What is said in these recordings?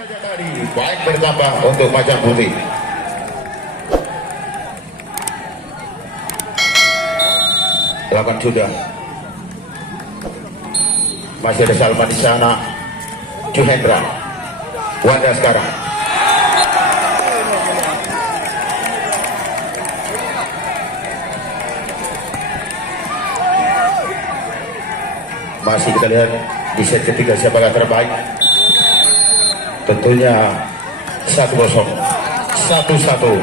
saja tadi baik bertambah untuk Macan Putih. Lawan sudah. Masih ada Salman di sana. Juhendra. Wanda sekarang. Masih kita lihat di set ketiga siapa yang terbaik. Tentunya 1-0, 1-1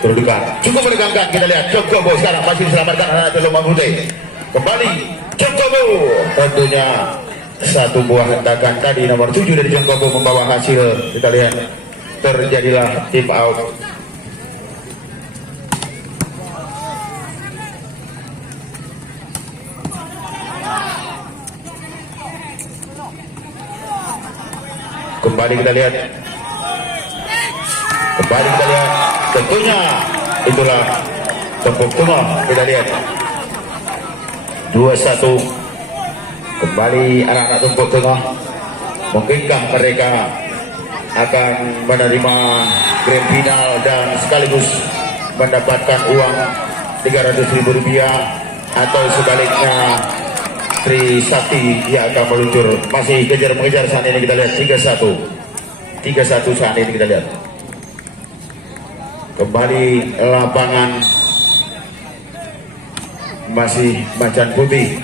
kedudukan cukup menegangkan. Kita lihat Jokobo sekarang masih diselamatkan anak Teluk Putih. Kembali Jokobo, tentunya satu buah hentakan tadi nomor 7 dari Jokobo membawa hasil. Kita lihat terjadilah tip out. Kembali kita lihat tentunya itulah tepuk tengah. Kita lihat 2-1 kembali anak-anak tepuk tengah. Mungkinkah mereka akan menerima grand final dan sekaligus mendapatkan uang Rp300.000 atau sebaliknya Trisakti dia akan meluncur. Masih kejar mengejar saat ini. Kita lihat 3-1 saat ini. Kita lihat kembali lapangan masih Macan Putih,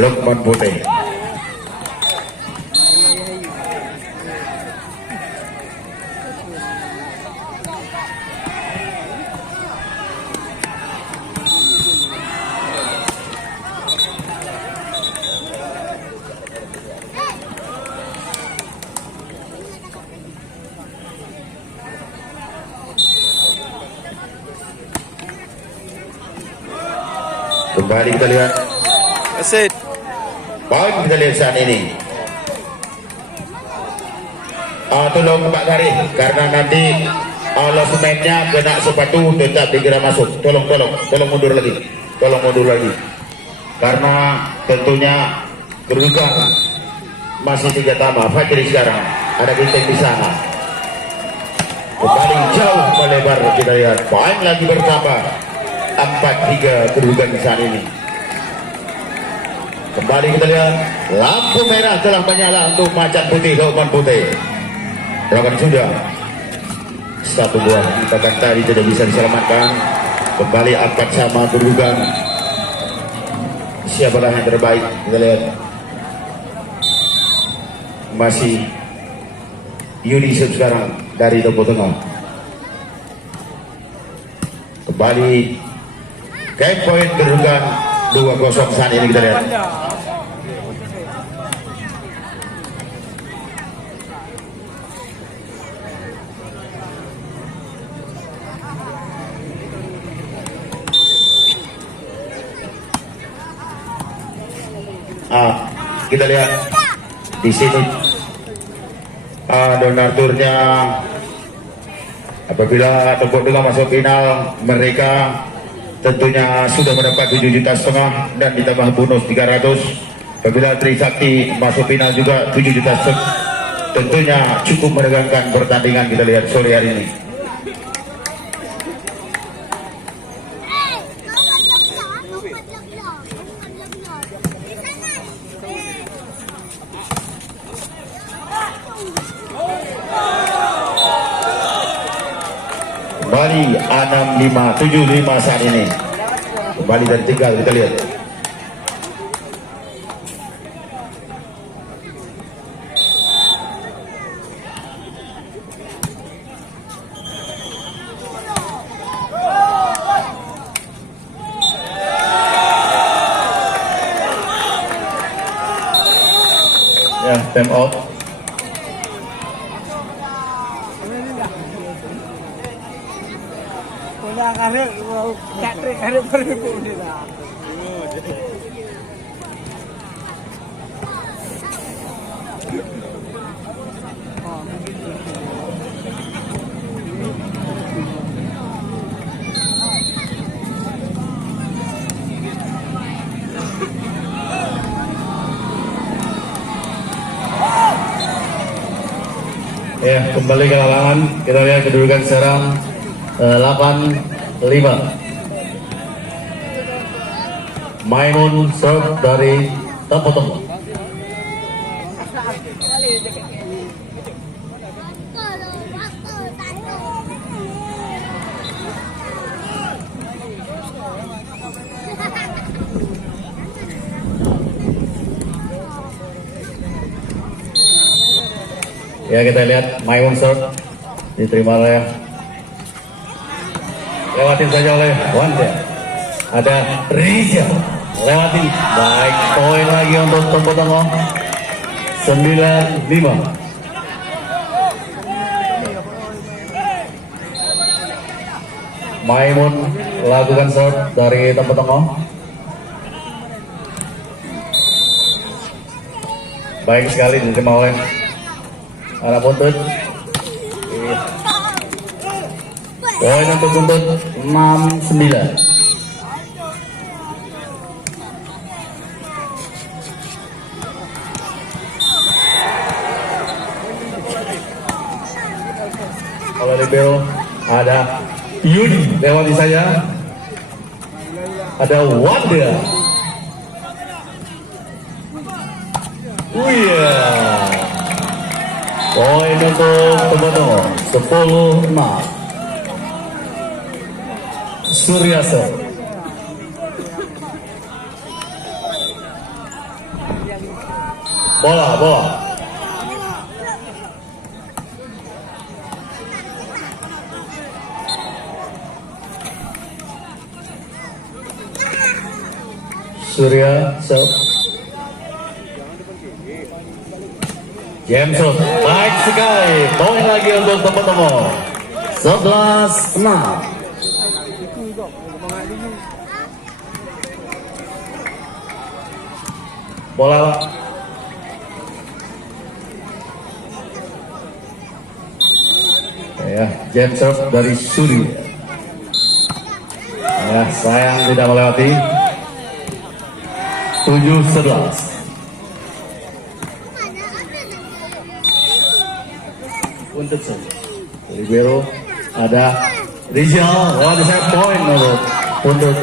Lukman Putih. Kembali kita lihat. Asid. Baik kita lihat saat ini. Tolong Pak Garih, karena nanti semennya kena sepatu tetap dikira masuk. Tolong mundur lagi. Karena tentunya kedudukan masih 3 tambah. Fajri sekarang ada Ginteng di sana. Kembali jauh melebar kita lihat. Poin lagi bertambah. 4-3 kedudukan saat ini. Kembali kita lihat lampu merah telah menyala untuk Macan Putih, Lukman Putih. Lawan sudah satu buah hentakan tadi tidak bisa diselamatkan. Kembali 4 sama kedudukan. Siapakah yang terbaik? Kita lihat masih Unisub sekarang dari Toko Tengah. Kembali game point kedudukan 2-0 saat ini. Kita lihat kita lihat di sini donaturnya apabila Tepuk Tengah masuk final, mereka tentunya sudah mendapat 7,5 juta dan ditambah bonus 300. Apabila Trisakti masuk final juga 7,5 juta. Tentunya cukup menegangkan pertandingan kita lihat sore hari ini. Kembali 65-75 saat ini. Kembali dari Tegal kita lihat. Ya, time out. Karir, karir beribu ni lah. Ya, kembali ke lapangan. Kita lihat kedudukan sekarang 8-5. Maimun serve dari Tempo-Tempo. Ya, kita lihat Maimun serve diterima oleh, lewatin saja oleh Wanda. Ada Rizal lewatin, baik, poin lagi untuk Tempo-Tempo. 9-5. Maimun lakukan serve dari Tempo-Tempo. Baik sekali diterima oleh anak buntut. Poin untuk buntut 6-9. Kalau libero ada Yudi lewati saya, ada Wanda. Iya. Poin untuk Tempo-Tempo 10-6. Suryasa. Bola. Surya serve. James serve. Baik sekali. Poin lagi untuk Tempo-Tempo 11-6. Bola. Ya, James serve dari Surya. Ya, sayang tidak melewati. 7-11. Untuk libero ada Rizal lewati saya, poin untuk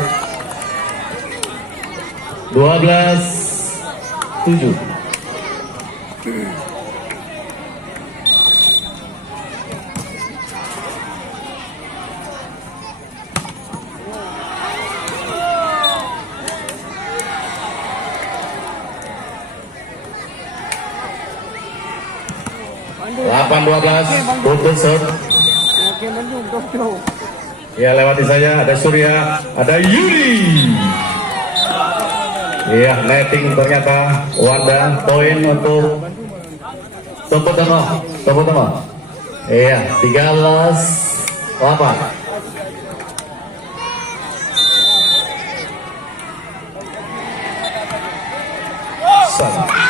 12-7. Delapan 12 untuk serve. Ya, lewati saja, ada Surya, ada Yudi. Iya, netting ternyata Wanda. Poin untuk Tempo-Tempo. Iya, 13-8.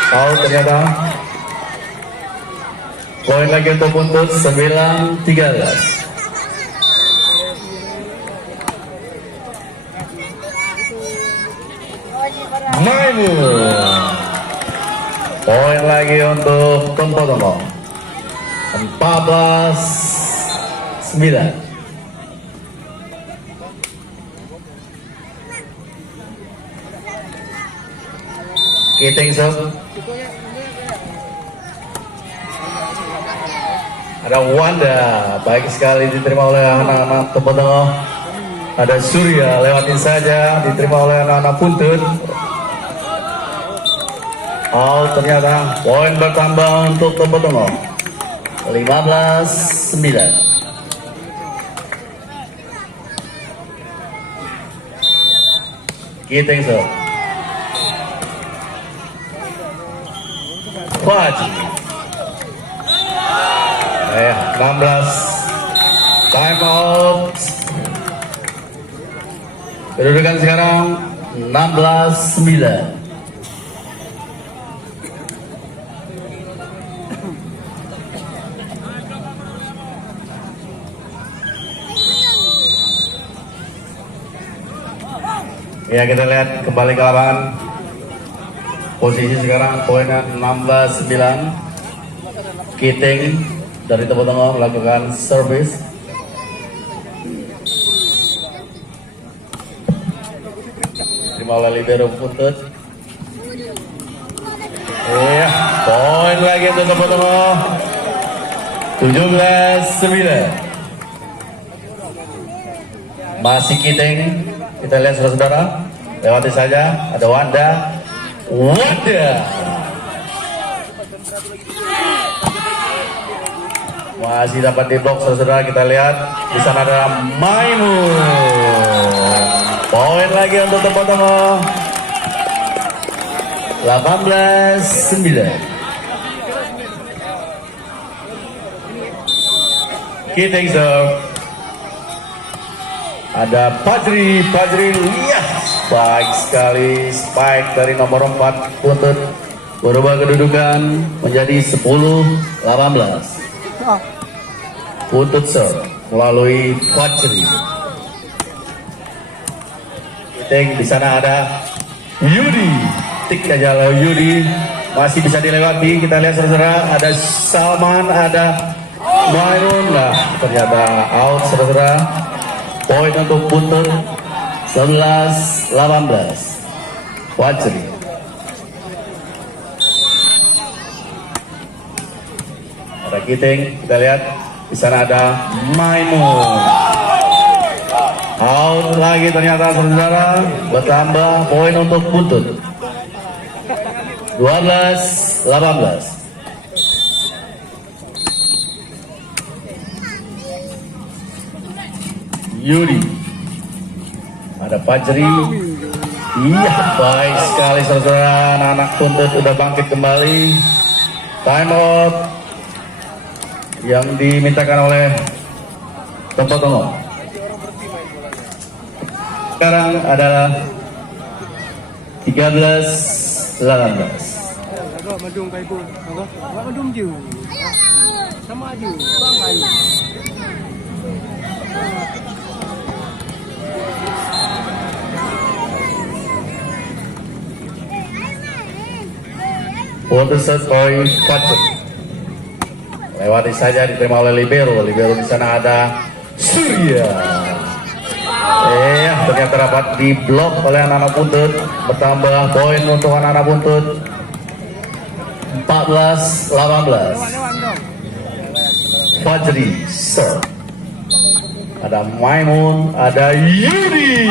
Tahu ternyata. Poin lagi untuk buntut 9-13. Maimun. Poin lagi untuk Tempo-Tempo 14-9. Kiting serve. Ada Wanda, baik sekali diterima oleh anak-anak Tempo-Tempo. Ada Surya, lewatin saja, diterima oleh anak-anak buntut. Oh, ternyata poin bertambah untuk Tempo-Tempo 15-9. Kiting serve. Faji. 16. Time out. Kedudukan sekarang 16-9. Ya, kita lihat kembali ke lapangan. Posisi sekarang poinnya 16-9. Kiting dari tepuk tengah melakukan service. Terima oleh libero Puntut. Iya, poin lagi untuk tepuk tengah. 17-9. Masih Kiting, kita lihat saudara-saudara, lewati saja, ada Wanda, masih dapat diblok saudara-saudara, kita lihat di sana ada Maimun, poin lagi untuk tepuk tengah, 18-9. Kiting serve. Ada Fajri lihat baik sekali spike dari nomor 4 Puntut berubah kedudukan menjadi 10-18. Puntut serve melalui Fajri. Di sana ada Yudi, tik aja Yudi masih bisa dilewati. Kita lihat saudara, ada Salman, ada Maimun. Nah, ternyata out saudara. Poin untuk Puntut 11-18. Fajri. Ada Kiting, kita lihat di sana ada Maimun. Out lagi ternyata saudara, bertambah poin untuk Puntut 12-18. Yudi, ada Fajri. Iya, baik sekali saudara, anak-anak Puntut sudah bangkit kembali. Time out yang dimintakan oleh Tepuk Tengah. Sekarang adalah 13-18. Agak madung kai pun. Agak madung je. Sama je. Bang baik. Puntut set point Fajri. Lewati saja, diterima oleh libero. Libero di sana ada Surya. Ternyata dapat diblok oleh anak-anak Puntut. Bertambah poin untuk anak-anak Puntut 14-18. Fajri serve. Ada Maimun, ada Yudi.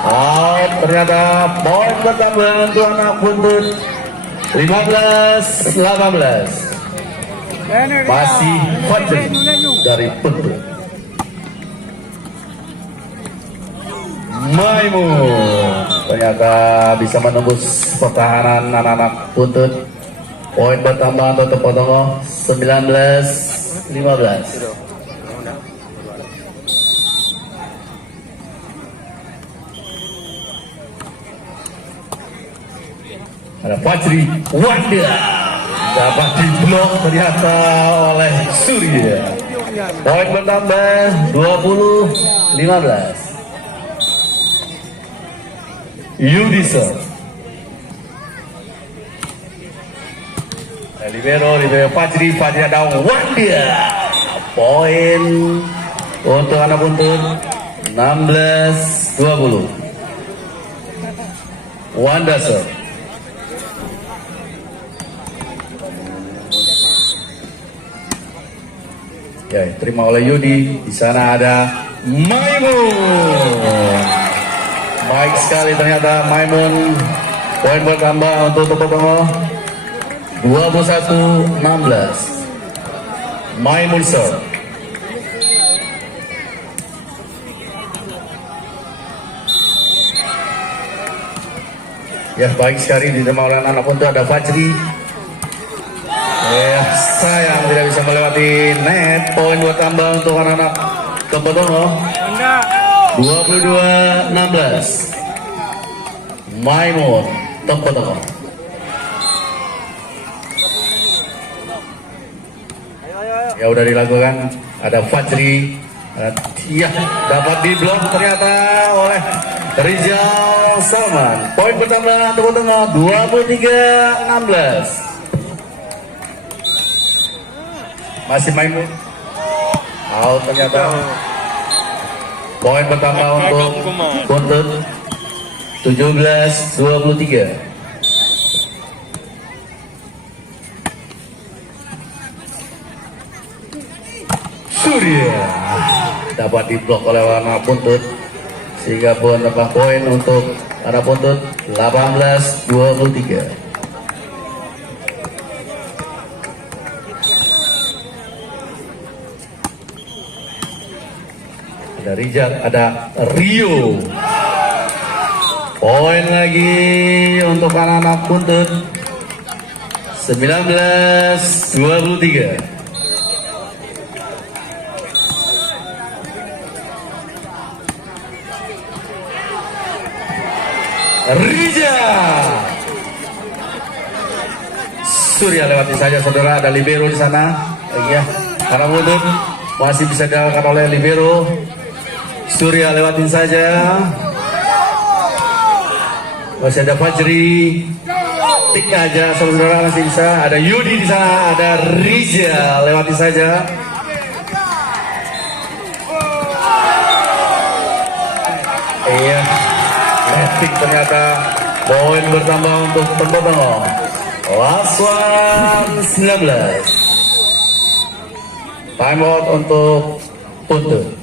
Out, ternyata poin bertambah untuk anak Puntut 15-18. Masih Fajri dari Puntut. Maimun ternyata bisa menembus pertahanan anak-anak Puntut. Poin bertambah untuk Tepuk Tengah 19-15. Ada Fajri, Wanda dapat diblok ternyata oleh Surya. Poin bertambah 20-15. Yudisa, libero Fajri ada Wanda. Poin untuk anak Puntut 16-20. Wanda serve. Ya, terima oleh Yudi. Di sana ada Maimun. Baik sekali ternyata Maimun. Poin bertambah untuk Tepuk Tengah 21-16. Maimun serve. Ya, baik sekali diterima oleh anak Puntut. Ada Fajri. Sayang tidak bisa melewati net. Poin bertambah untuk anak-anak Tepuk Tengah 22-16. Maimun Tepuk Tengah. Ya udah dilakukan. Ada Fajri. Iya, dapat diblok ternyata oleh Rizal Salman. Poin bertambah Tepuk Tengah 23-16. masih main. Out ternyata. Poin pertama untuk Buntut 17-23. Surya dapat diblok oleh warna Buntut sehingga menambah poin untuk warna Buntut 18-23. Ada Rijal, ada Rio. Poin lagi untuk anak-anak Buntut 19-23. Rijal. Surya lewati saja saudara, ada libero di sana. Ya, karena Buntut masih bisa dilakukan oleh libero. Surya lewatin saja. Masih ada Fajri. Tik aja saudara, masih bisa. Ada Yudi di sana, ada Rizal lewati saja. Iya, letik ternyata poin bertambah untuk Tembotongo. Waswan 19. Time out untuk Buntut.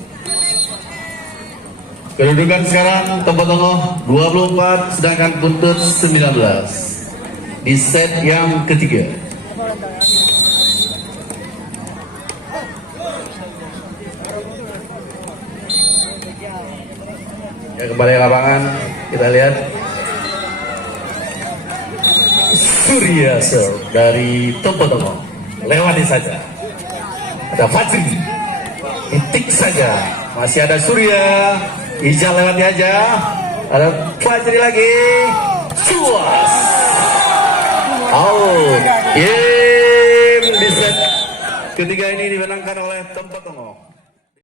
Kedudukan sekarang Tembotongo 24 sedangkan Buntut 19 di set yang ketiga. Ya, kembali ke lapangan kita lihat Surya serve dari Tembotongo lewati saja. Ada Fajri, titik saja. Masih ada Surya. Ijal lewati aja. Ada Fajri lagi. Suas. Out. Game di set ketiga ini dimenangkan oleh Tembotongo.